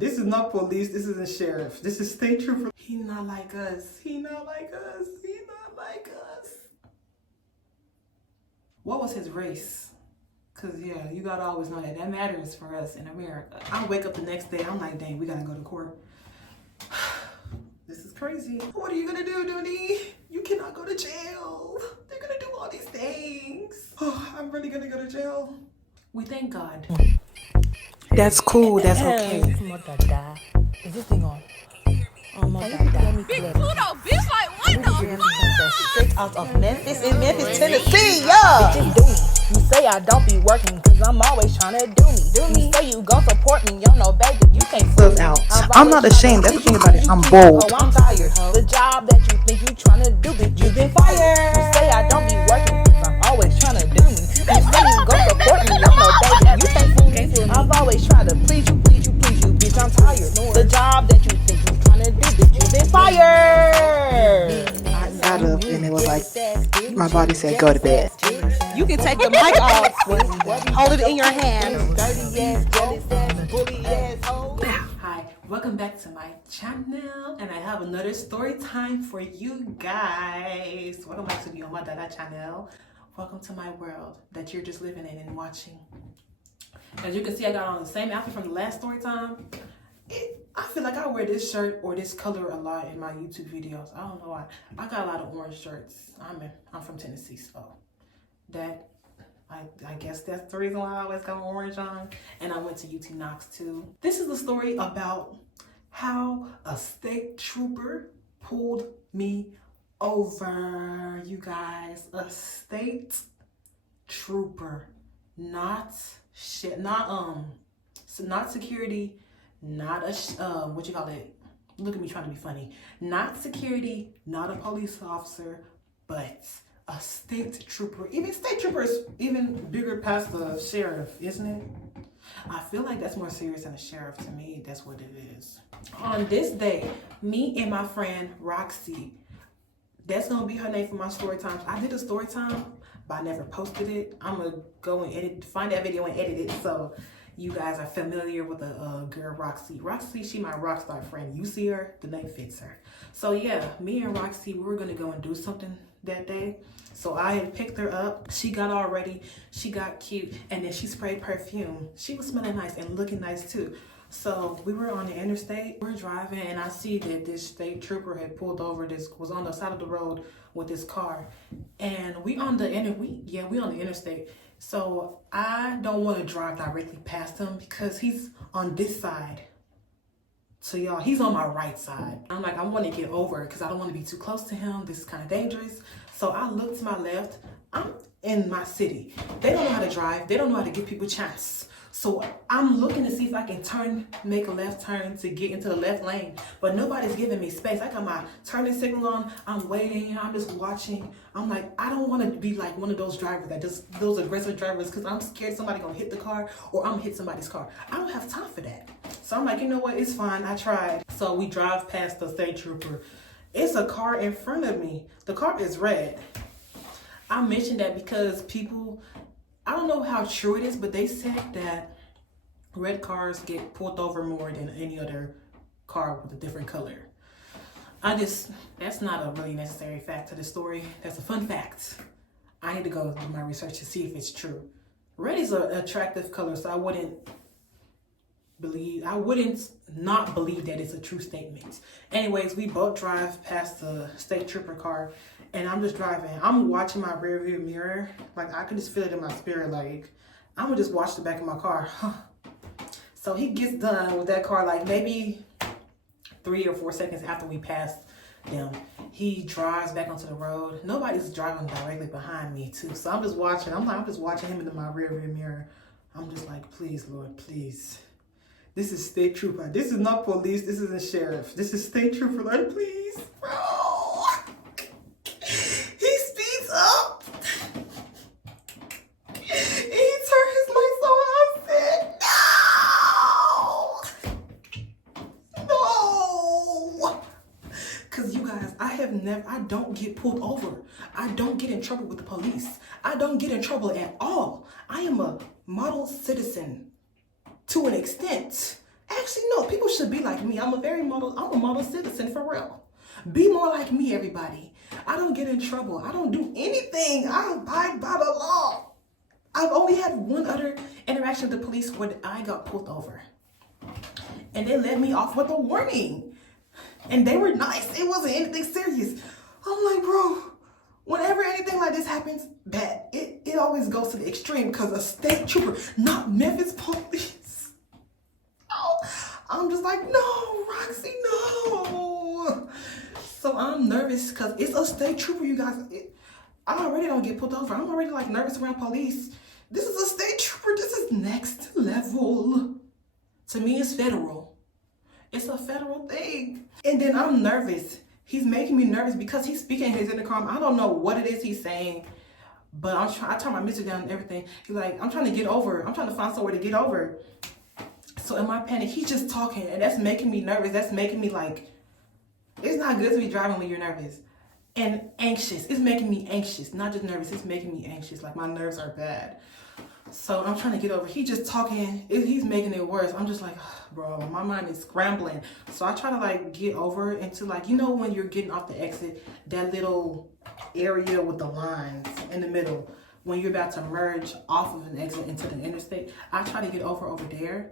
This is not police, this isn't sheriff. This is state trooper. He not like us. He not like us. He not like us. What was his race? Cause yeah, you gotta always know that matters for us in America. I wake up the next day, I'm like, dang, we gotta go to court. This is crazy. What are you gonna do, Dooney? You cannot go to jail. They're gonna do all these things. Oh, I'm really gonna go to jail. We thank God. That's cool, that's okay. Omo Dada. Is this thing on? Omo Dada. Big Pluto, bitch, like what the fuck? Straight out of Memphis, in Memphis, Tennessee, yeah. Bitches do me. You say I don't be working, cause I'm always trying to do me. You say you gon' support me, yo, no baby, you can't Look out. I'm not ashamed. That's the thing about it. I'm bold. Oh, I'm tired. The job that you think you trying to do, bitch, you been fired. You say I don't be working, cause I'm always trying to do me. You say you gon' support me, yo, no baby, you can't fool me. I've always tried to please you, bitch, I'm tired. The job that you think you trying to do, bitch, you been fired. I got up and it was like, my body said, go to bed. You can take the mic off, hold it in your hand. Dirty ass, jealous ass, bully ass. Hi, welcome back to my channel, and I have another story time for you guys. Welcome back to the Omo Dada channel. Welcome to my world that you're just living in and watching. As you can see, I got on the same outfit from the last story time. I feel like I wear this shirt or this color a lot in my YouTube videos. I don't know why. I got a lot of orange shirts. I'm from Tennessee, so that I guess that's the reason why I always got orange on. And I went to UT Knox too. This is the story about how a state trooper pulled me over, you guys. A state trooper, not security, not a what you call it? Look at me trying to be funny. Not security, not a police officer, but a state trooper. Even state troopers, even bigger past the sheriff, isn't it? I feel like that's more serious than a sheriff to me. That's what it is. On this day, me and my friend Roxy, that's gonna be her name for my story times. I did a story time, but I never posted it. I'm gonna go and find that video and edit it so you guys are familiar with the girl Roxy. Roxy, she my rock star friend. You see her, the name fits her. So yeah, me and Roxy, we were gonna go and do something that day. So I had picked her up. She got all ready. She got cute, and then she sprayed perfume. She was smelling nice and looking nice too. So we were on the interstate. We're driving, and I see that this state trooper had pulled over. Was on the side of the road with this car, and we on the interstate. So I don't want to drive directly past him because he's on this side. So y'all, he's on my right side. I'm like, I want to get over because I don't want to be too close to him. This is kind of dangerous. So I look to my left. I'm in my city. They don't know how to drive. They don't know how to give people a chance. So I'm looking to see if I can make a left turn to get into the left lane, but nobody's giving me space. I got my turning signal on. I'm waiting. I'm just watching. I'm like, I don't want to be like one of those drivers that just those aggressive drivers because I'm scared somebody gonna hit the car or I'm gonna hit somebody's car. I don't have time for that. So I'm like, you know what? It's fine. I tried. So we drive past the state trooper. It's a car in front of me. The car is red. I mentioned that because people, I don't know how true it is, but they said that red cars get pulled over more than any other car with a different color. That's not a really necessary fact to the story. That's a fun fact. I need to go do my research to see if it's true. Red is an attractive color, so I wouldn't not believe that it's a true statement. Anyways, we both drive past the state trooper car, and I'm just driving. I'm watching my rear view mirror. Like, I can just feel it in my spirit. Like, I'm gonna just watch the back of my car. So he gets done with that car, like maybe 3 or 4 seconds after we passed them. He drives back onto the road. Nobody's driving directly behind me too. So I'm just watching. I'm just watching him in my rear view mirror. I'm just like, please, Lord, please. This is state trooper. This is not police. This isn't sheriff. This is state trooper. Lord, please, bro. He speeds up. He turned his lights on. I said, no. Cause you guys, I don't get pulled over. I don't get in trouble with the police. I don't get in trouble at all. I am a model citizen. To an extent. Actually, no, people should be like me. I'm a model citizen for real. Be more like me, everybody. I don't get in trouble. I don't do anything. I abide by the law. I've only had one other interaction with the police where I got pulled over. And they let me off with a warning. And they were nice. It wasn't anything serious. I'm like, bro, whenever anything like this happens, bad, it always goes to the extreme because a state trooper, not Memphis police. Oh, I'm just like, no, Roxy, no. So I'm nervous because it's a state trooper, you guys. I already don't get pulled over. I'm already like nervous around police. This is a state trooper. This is next level. To me, it's federal. It's a federal thing. And then I'm nervous. He's making me nervous because he's speaking his intercom. I don't know what it is he's saying, but I turn my music down and everything. He's like, I'm trying to get over. I'm trying to find somewhere to get over. So in my panic, he's just talking, and that's making me nervous. That's making me like, it's not good to be driving when you're nervous and anxious. It's making me anxious, not just nervous. It's making me anxious. Like my nerves are bad. So I'm trying to get over. He just talking. He's making it worse. I'm just like, bro, my mind is scrambling. So I try to like get over into like, you know, when you're getting off the exit, that little area with the lines in the middle, when you're about to merge off of an exit into the interstate. I try to get over there.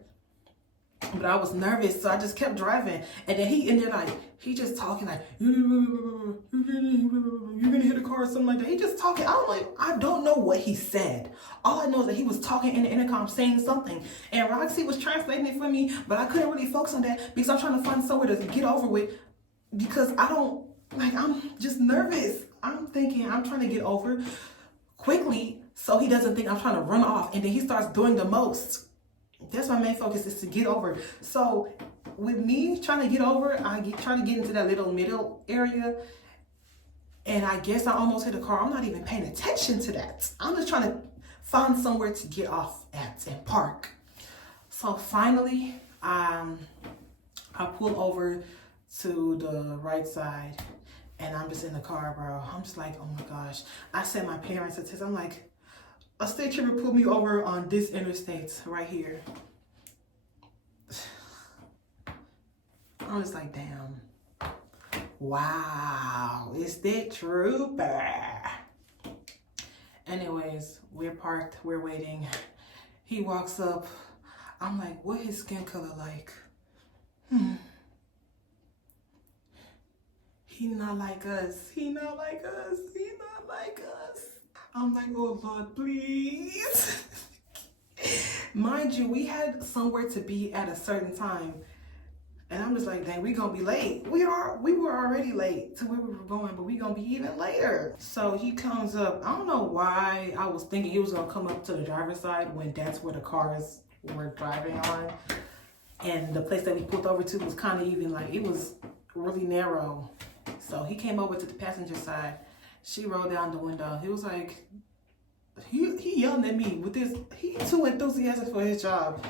But I was nervous, so I just kept driving. And then he in there like, he just talking like, you're gonna hit a car or something like that. He just talking. I don't know what he said. All I know is that he was talking in the intercom saying something. And Roxy was translating it for me, but I couldn't really focus on that because I'm trying to find somewhere to get over with because I'm just nervous. I'm thinking I'm trying to get over quickly so he doesn't think I'm trying to run off. And then he starts doing the most. That's my main focus, is to get over. So with me trying to get over, trying to get into that little middle area, and I guess I almost hit a car. I'm not even paying attention to that. I'm just trying to find somewhere to get off at and park. So finally, I pull over to the right side, and I'm just in the car, bro. I'm just like, oh my gosh. I sent my parents a text. I'm like, a state trooper pulled me over on this interstate right here. I was like, damn. Wow, it's that trooper. Anyways, we're parked, we're waiting. He walks up. I'm like, what his skin color like? He not like us. He not like us. He not like us. I'm like, oh Lord, please. Mind you, we had somewhere to be at a certain time. And I'm just like, dang, we gonna be late. We were already late to where we were going, but we gonna be even later. So he comes up. I don't know why I was thinking he was gonna come up to the driver's side when that's where the cars were driving on. And the place that we pulled over to was kind of even like, it was really narrow. So he came over to the passenger side. She rolled down the window. He was like, he yelled at me with this, he too enthusiastic for his job.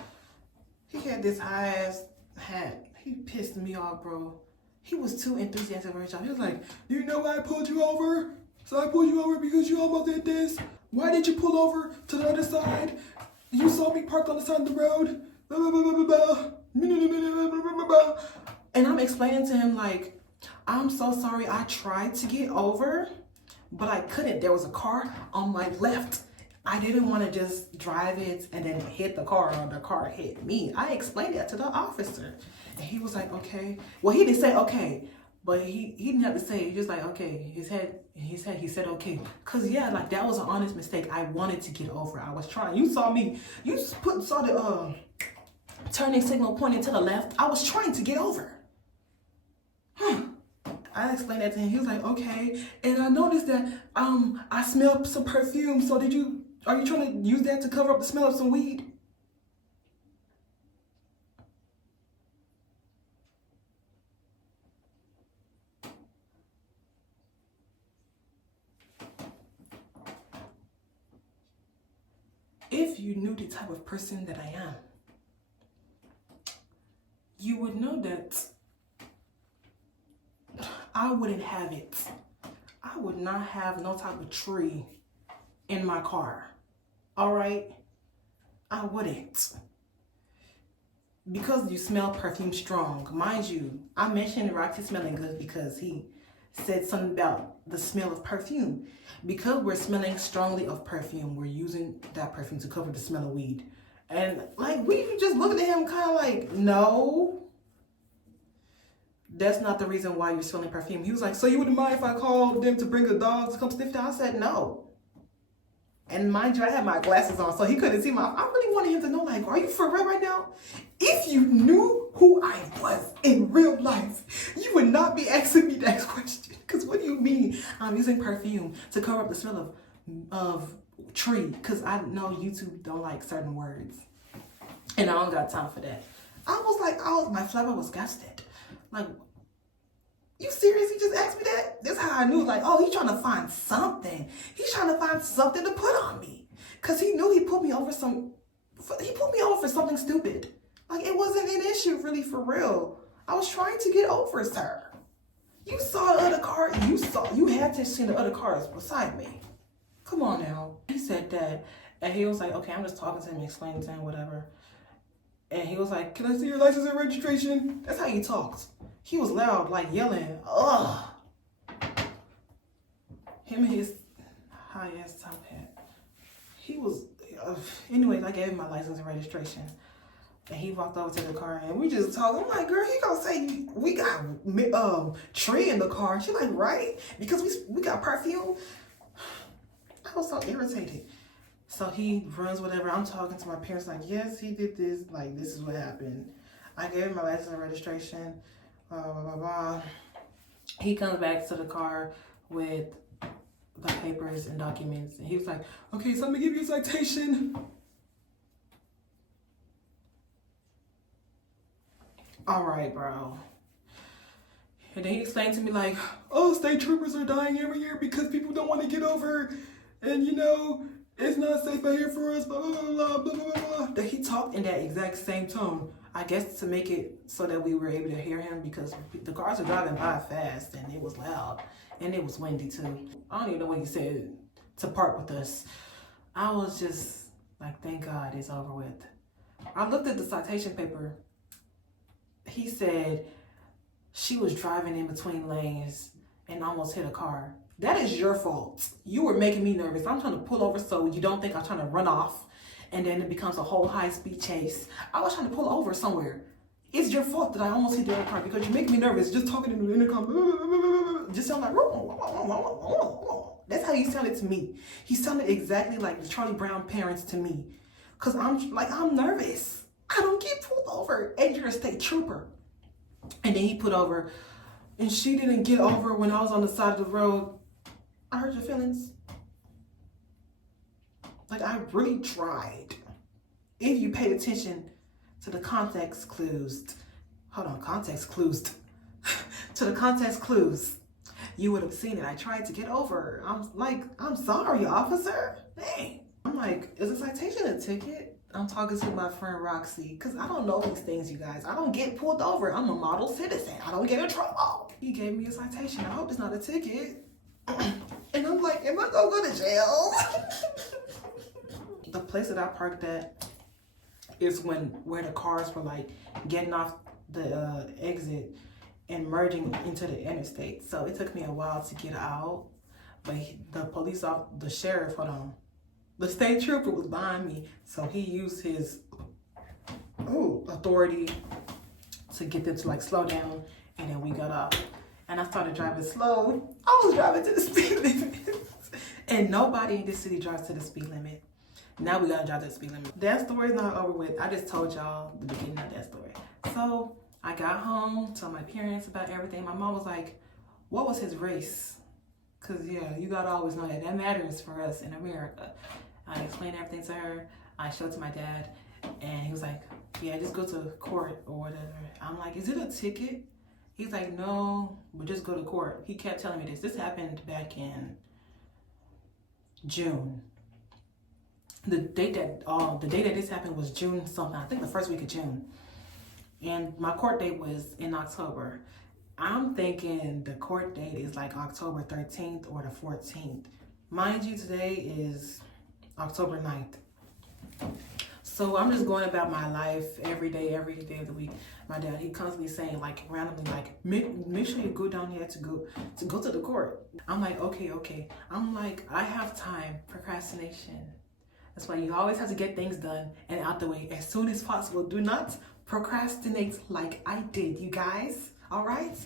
He had this high ass hat. He pissed me off, bro. He was too enthusiastic for his job. He was like, do you know why I pulled you over? So I pulled you over because you almost did this. Why did you pull over to the other side? You saw me parked on the side of the road. And I'm explaining to him like, I'm so sorry. I tried to get over, but I couldn't. There was a car on my left. I didn't want to just drive it and then hit the car or the car hit me. I explained that to the officer. And he was like, okay. Well, he didn't say okay, but he didn't have to say it. He just like, okay. He said okay. Cause yeah, like that was an honest mistake. I wanted to get over. I was trying. You saw me. You saw the turning signal pointing to the left. I was trying to get over. I explained that to him. He was like, okay. And I noticed that I smelled some perfume. So are you trying to use that to cover up the smell of some weed? If you knew the type of person that I am, you would know that I wouldn't have it. I would not have no type of tree in my car. All right? I wouldn't. because you smell perfume strong. Mind you, I mentioned Roxy smelling good because he said something about the smell of perfume. Because we're smelling strongly of perfume, we're using that perfume to cover the smell of weed. And like, we just looking at him kind of like, no, that's not the reason why you're smelling perfume. He was like, so you wouldn't mind if I called them to bring the dogs to come sniff it out? I said, no. And mind you, I had my glasses on, so he couldn't see I really wanted him to know, like, are you for real right now? If you knew who I was in real life, you would not be asking me that question. Because what do you mean I'm using perfume to cover up the smell of tree? Because I know YouTube don't like certain words. And I don't got time for that. My flabber was gusted. Like, you serious? He just asked me that? That's how I knew, like, oh, he's trying to find something. He's trying to find something to put on me. Because he knew he put me over for something stupid. Like, it wasn't an issue, really, for real. I was trying to get over, sir. You saw the other car. You had to see the other cars beside me. Come on now. He said that. And he was like, okay, I'm just talking to him, explaining to him, whatever. And he was like, can I see your license and registration? That's how he talks. He was loud, like yelling, ugh. Him and his high-ass top hat. He was, anyways, I gave him my license and registration. And he walked over to the car and we just talked. I'm like, girl, he gonna say we got tree in the car. And she like, right? Because we got perfume. I was so irritated. So he runs whatever. I'm talking to my parents like, yes, he did this. Like, this is what happened. I gave him my license and registration. Blah, blah, blah, blah. He comes back to the car with the papers and documents. And he was like, okay, so I'm gonna give you a citation. All right, bro. And then he explained to me like, oh, state troopers are dying every year because people don't want to get over. And you know, it's not safe out here for us, blah, blah, blah, blah, blah, blah. That he talked in that exact same tone. I guess to make it so that we were able to hear him because the cars were driving by fast and it was loud and it was windy too. I don't even know what he said to part with us. I was just like, thank God it's over with. I looked at the citation paper. He said she was driving in between lanes and almost hit a car. That is your fault. You were making me nervous. I'm trying to pull over so you don't think I'm trying to run off and then it becomes a whole high-speed chase. I was trying to pull over somewhere. It's your fault that I almost hit the other car because you're making me nervous just talking in the intercom. Just sound like, that's how he sounded to me. He sounded exactly like the Charlie Brown parents to me. Because I'm nervous. I don't get pulled over. And you're a state trooper. And then he put over, and she didn't get over when I was on the side of the road. I hurt your feelings. Like, I really tried. If you paid attention to the context clues, to the context clues, you would have seen it. I tried to get over. I'm sorry, officer. Dang. I'm like, is a citation a ticket? I'm talking to my friend Roxy, because I don't know these things, you guys. I don't get pulled over. I'm a model citizen. I don't get in trouble. He gave me a citation. I hope it's not a ticket. And I'm like, am I gonna go to jail? The place that I parked at is where the cars were like getting off the exit and merging into the interstate. So it took me a while to get out. But the sheriff, the state trooper was behind me. So he used his authority to get them to like slow down. And then we got off. And I started driving slow. I was driving to the speed limit. And nobody in this city drives to the speed limit. Now we gotta drive to the speed limit. That story's not over with. I just told y'all the beginning of that story. So I got home, told my parents about everything. My mom was like, what was his race? Cause yeah, you gotta always know that. That matters for us in America. I explained everything to her. I showed it to my dad. And he was like, yeah, just go to court or whatever. I'm like, is it a ticket? He's like, no, but just go to court. He kept telling me this. This happened back in June. The date that this happened was June something. I think the first week of June. And my court date was in October. I'm thinking the court date is like October 13th or the 14th. Mind you, today is October 9th. So I'm just going about my life every day of the week. My dad, he constantly saying like randomly like make sure you go down here to go to the court. I'm like okay. I'm like I have time. Procrastination. That's why you always have to get things done and out the way as soon as possible. Do not procrastinate like I did, you guys. All right.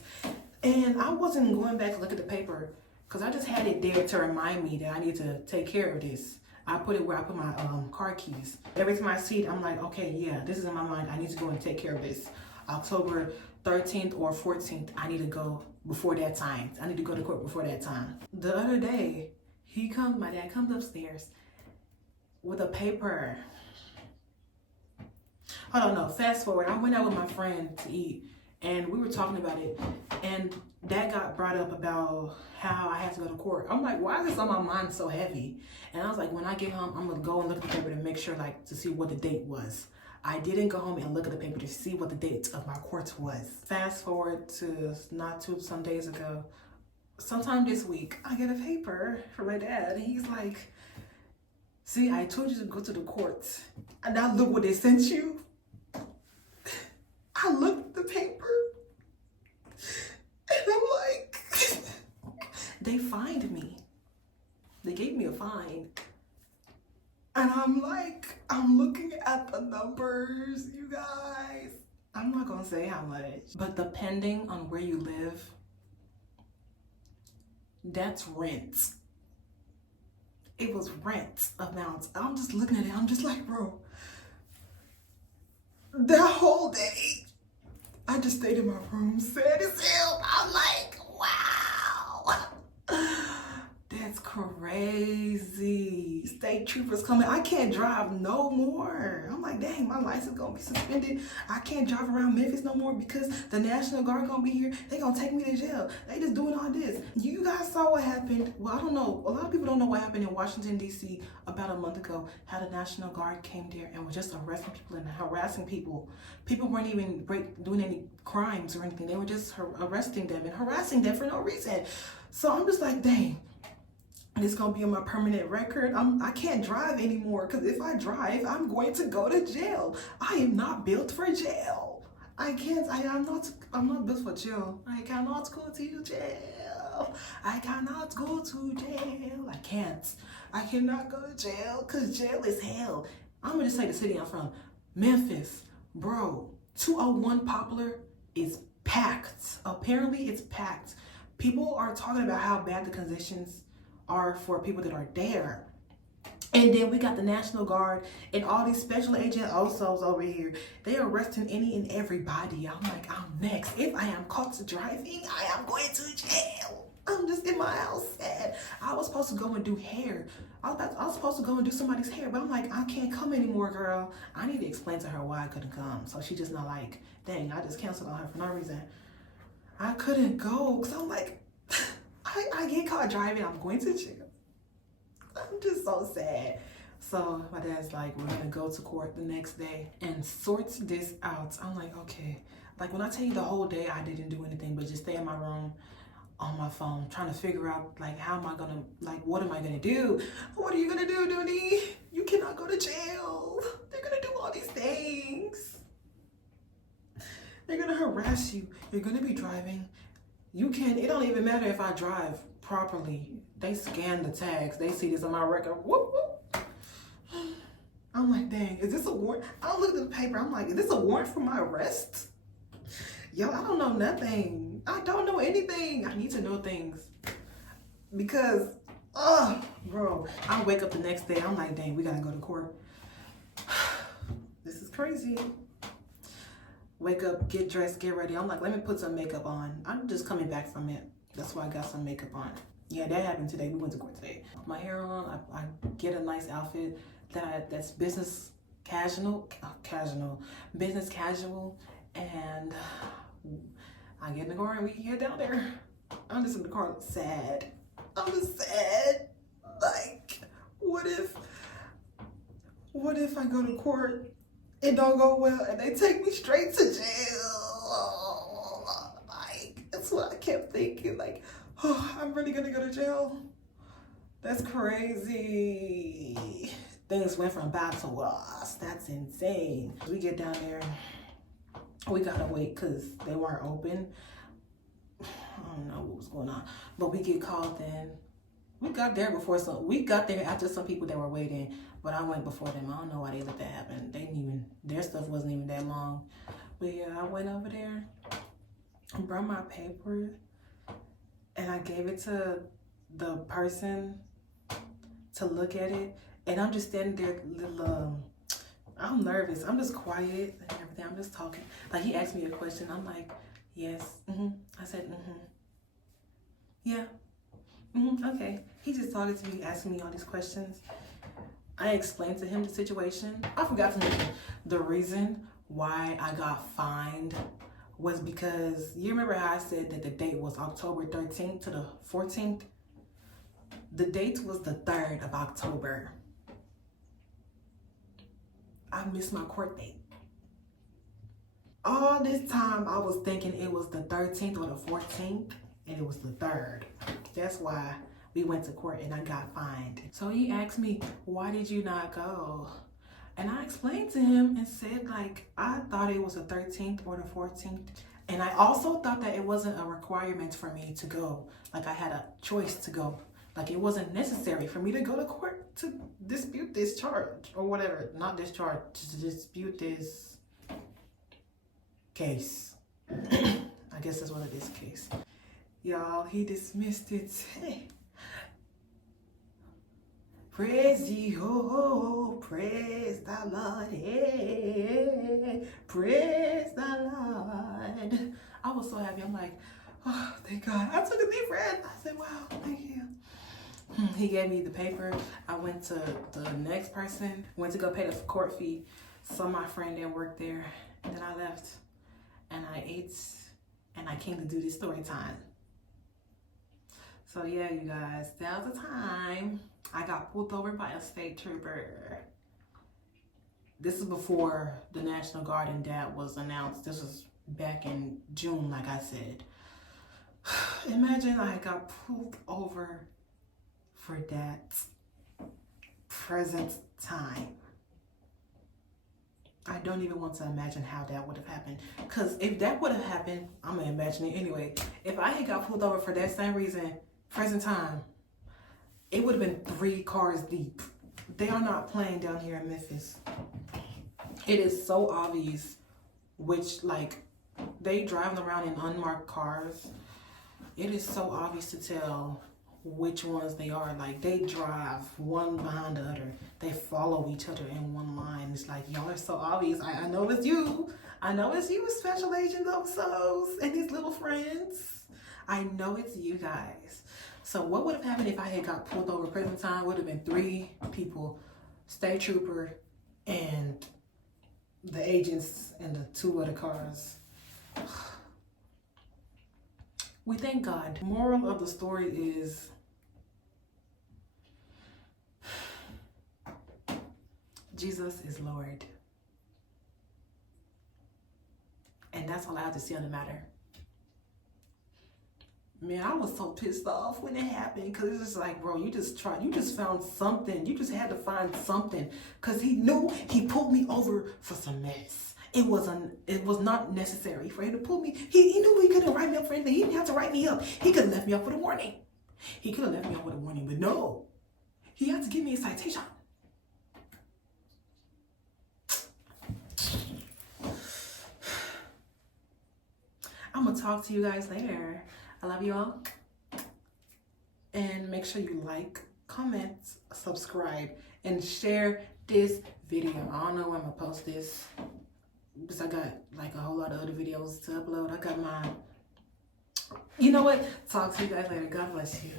And I wasn't going back to look at the paper because I just had it there to remind me that I need to take care of this. I put it where I put my car keys. Every time I see it, I'm like, okay, yeah, this is in my mind. I need to go and take care of this. October 13th or 14th, I need to go before that time. I need to go to court before that time. The other day, my dad comes upstairs with a paper. Hold on, no, fast forward. I went out with my friend to eat and we were talking about it. And that got brought up about how I had to go to court. I'm like, why is this on my mind so heavy? And I was like, when I get home, I'm gonna go and look at the paper to make sure, like, to see what the date was. I didn't go home and look at the paper to see what the date of my court was. Fast forward to some days ago, sometime this week, I get a paper from my dad. And he's like, see, I told you to go to the court. And now look what they sent you. I looked at the paper. And I'm like, they fined me. They gave me a fine. And I'm like, I'm looking at the numbers, you guys. I'm not gonna say how much, but depending on where you live, that's rent. It was rent amounts. I'm just looking at it, I'm just like, bro, that whole day, I just stayed in my room, sad as hell. I'm like, wow. That's crazy. State troopers coming. I can't drive no more. I'm like, dang, my license gonna be suspended. I can't drive around Memphis no more because the National Guard gonna be here. They gonna take me to jail. They just doing all this. You guys saw what happened. Well, I don't know. A lot of people don't know what happened in Washington, D.C. about a month ago. How the National Guard came there and was just arresting people and harassing people. People weren't even doing any crimes or anything. They were just arresting them and harassing them for no reason. So I'm just like, dang. It's gonna be on my permanent record. I can't drive anymore because if I drive, I'm going to go to jail. I am not built for jail. I'm not built for jail. I cannot go to jail. I cannot go to jail. I cannot go to jail because jail is hell. I'm gonna just say the city I'm from. Memphis, bro, 201 Poplar is packed. Apparently it's packed. People are talking about how bad the conditions are for people that are there. And then we got the National Guard and all these special agent OSOs over here. They are arresting any and everybody. I'm like, I'm next. If I am caught driving, I am going to jail. I'm just in my house sad. I was supposed to go and do hair. I was supposed to go and do somebody's hair, but I'm like, I can't come anymore, girl. I need to explain to her why I couldn't come. So she just not like, dang, I just canceled on her for no reason. I couldn't go because I'm like, I get caught driving, I'm going to jail. I'm just so sad. So my dad's like, we're gonna go to court the next day and sort this out. I'm like, okay. Like when I tell you the whole day I didn't do anything but just stay in my room on my phone trying to figure out like how am I gonna, like what am I gonna do? What are you gonna do, Dooney? You cannot go to jail. They're gonna do all these things. They're gonna harass you. You're gonna be driving. It don't even matter if I drive properly. They scan the tags. They see this on my record. Whoop, whoop. I'm like, dang, is this a warrant? I looked at the paper. I'm like, is this a warrant for my arrest? Yo, I don't know nothing. I don't know anything. I need to know things. Because, bro, I wake up the next day. I'm like, dang, we gotta go to court. This is crazy. Wake up, get dressed, get ready. I'm like, let me put some makeup on. I'm just coming back from it. That's why I got some makeup on. Yeah, that happened today. We went to court today. My hair on, I get a nice outfit that's business casual, and I get in the car and we head down there. I'm just in the car sad. I'm just sad. Like, what if I go to court, it don't go well, and they take me straight to jail? Like, that's what I kept thinking. Like, oh, I'm really gonna go to jail? That's crazy. things went from bad to worse. That's insane. We get down there, we gotta wait because they weren't open. I don't know what was going on, but we get called in. We got there after some people that were waiting, but I went before them. I don't know why they let that happen. Their stuff wasn't even that long. But yeah, I went over there, brought my paper, and I gave it to the person to look at it. And I'm just standing there, I'm nervous. I'm just quiet and everything. I'm just talking. Like, he asked me a question. I'm like, yes. I said, yeah. Okay. He just talking to me, asking me all these questions. I explained to him the situation. I forgot to mention the reason why I got fined was because, you remember how I said that the date was October 13th to the 14th? The date was the 3rd of October. I missed my court date. All this time I was thinking it was the 13th or the 14th, and it was the 3rd. That's why we went to court and I got fined. So he asked me, why did you not go? And I explained to him and said, like, I thought it was the 13th or the 14th. And I also thought that it wasn't a requirement for me to go. Like, I had a choice to go. Like, it wasn't necessary for me to go to court to dispute this charge or whatever. Not this charge, to dispute this case. I guess that's what it is, case. Y'all, he dismissed it. Hey. Praise Jehovah, praise the Lord, hey, praise the Lord. I was so happy. I'm like, oh, thank God. I took a deep breath. I said, wow, thank you. He gave me the paper. I went to the next person, went to go pay the court fee. Saw my friend that worked there, and then I left. And I ate, and I came to do this story time. So yeah, you guys, that was the time I got pulled over by a state trooper. This is before the National Guard and that was announced. This was back in June, like I said. Imagine I got pulled over for that present time. I don't even want to imagine how that would have happened. Because if that would have happened, I'm going to imagine it anyway. If I had got pulled over for that same reason, present time, it would have been 3 cars deep. They are not playing down here in Memphis. It is so obvious which, like, they driving around in unmarked cars. It is so obvious to tell which ones they are. Like, they drive one behind the other. They follow each other in one line. It's like, y'all are so obvious. I know it's you. I know it's you, Special Agent Osos and his little friends. I know it's you guys. So what would have happened if I had got pulled over present time? Would have been 3 people, state trooper and the agents and the 2 other cars. We thank God. Moral of the story is, Jesus is Lord. And that's all I have to say on the matter. Man, I was so pissed off when it happened, because it's just like, bro, you just found something. You just had to find something, because he knew he pulled me over for some mess. It was not necessary for him to pull me. He knew he couldn't write me up for anything. He didn't have to write me up. He could have left me off with a warning. But no, he had to give me a citation. I'm gonna talk to you guys later. I love you all. And make sure you like, comment, subscribe, and share this video. I don't know where I'm gonna post this, because I got like a whole lot of other videos to upload. I got my, you know what? Talk to you guys later. God bless you.